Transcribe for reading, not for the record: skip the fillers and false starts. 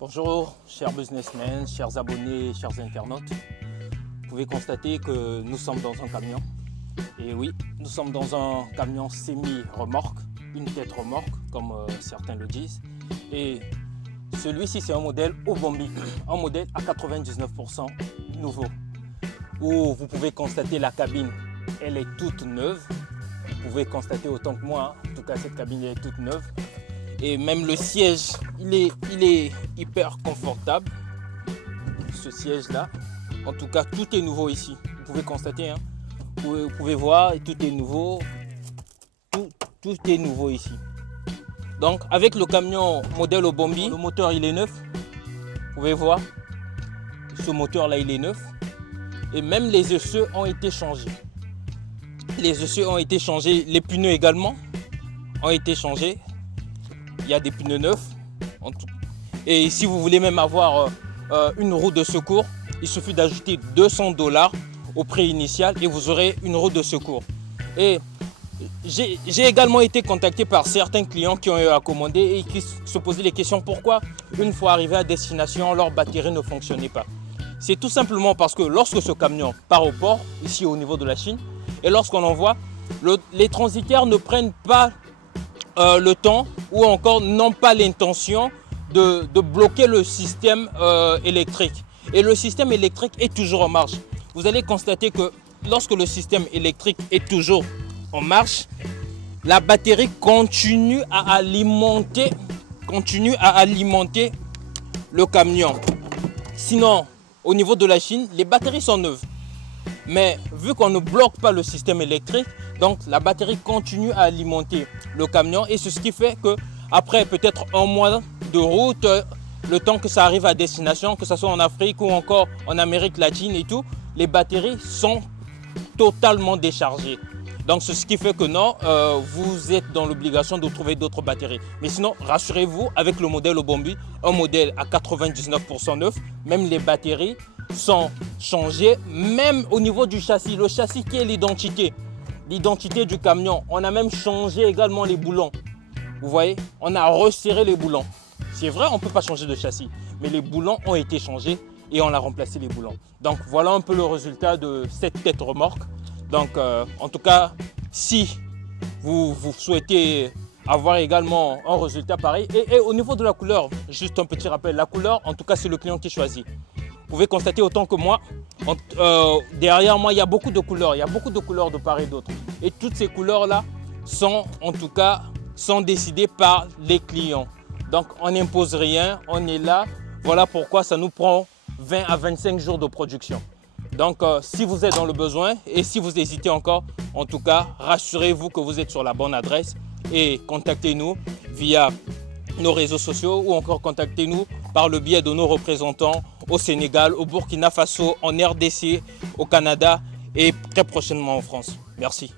Bonjour, chers businessmen, chers abonnés, chers internautes. Vous pouvez constater que nous sommes dans un camion. Et oui, nous sommes dans un camion semi-remorque, une tête remorque, comme certains le disent. Et celui-ci, c'est un modèle Obombi, un modèle à 99% nouveau. Où vous pouvez constater la cabine, elle est toute neuve. Vous pouvez constater autant que moi, en tout cas cette cabine est toute neuve. Et même le siège, il est hyper confortable, ce siège-là. En tout cas, tout est nouveau ici. Vous pouvez constater, hein. Vous pouvez voir, tout est nouveau. Tout est nouveau ici. Donc, avec le camion modèle Obombi, le moteur, il est neuf. Vous pouvez voir, ce moteur-là, il est neuf. Et même les essieux ont été changés. Les essieux ont été changés, les pneus également ont été changés. Il y a des pneus neufs. Et si vous voulez même avoir une roue de secours, il suffit d'ajouter 200 $ au prix initial et vous aurez une roue de secours. Et j'ai également été contacté par certains clients qui ont eu à commander et qui se posaient les questions pourquoi, une fois arrivé à destination, leur batterie ne fonctionnait pas. C'est tout simplement parce que lorsque ce camion part au port, ici au niveau de la Chine, et lorsqu'on envoie, les transitaires ne prennent pas le temps ou encore n'ont pas l'intention de bloquer le système électrique. Et le système électrique est toujours en marche. Vous allez constater que lorsque le système électrique est toujours en marche, la batterie continue à alimenter le camion. Sinon, au niveau de la Chine, les batteries sont neuves. Mais vu qu'on ne bloque pas le système électrique, donc la batterie continue à alimenter le camion et c'est ce qui fait que après peut-être un mois de route, le temps que ça arrive à destination, que ce soit en Afrique ou encore en Amérique latine et tout, les batteries sont totalement déchargées. Donc c'est ce qui fait que non, vous êtes dans l'obligation de trouver d'autres batteries. Mais sinon, rassurez-vous, avec le modèle Obombi, un modèle à 99% neuf, même les batteries sont changées, même au niveau du châssis. Le châssis qui est l'identité du camion. On a même changé également les boulons. Vous voyez, on a resserré les boulons. C'est vrai, on ne peut pas changer de châssis, mais les boulons ont été changés et on a remplacé les boulons. Donc voilà un peu le résultat de cette tête remorque. Donc en tout cas, si vous souhaitez avoir également un résultat pareil, et au niveau de la couleur, juste un petit rappel, la couleur, en tout cas, c'est le client qui choisit. Vous pouvez constater autant que moi, derrière moi, il y a beaucoup de couleurs. Il y a beaucoup de couleurs de part et d'autre. Et toutes ces couleurs-là sont, en tout cas, sont décidées par les clients. Donc, on n'impose rien, on est là. Voilà pourquoi ça nous prend 20 à 25 jours de production. Donc, si vous êtes dans le besoin et si vous hésitez encore, en tout cas, rassurez-vous que vous êtes sur la bonne adresse et contactez-nous via nos réseaux sociaux ou encore contactez-nous par le biais de nos représentants au Sénégal, au Burkina Faso, en RDC, au Canada et très prochainement en France. Merci.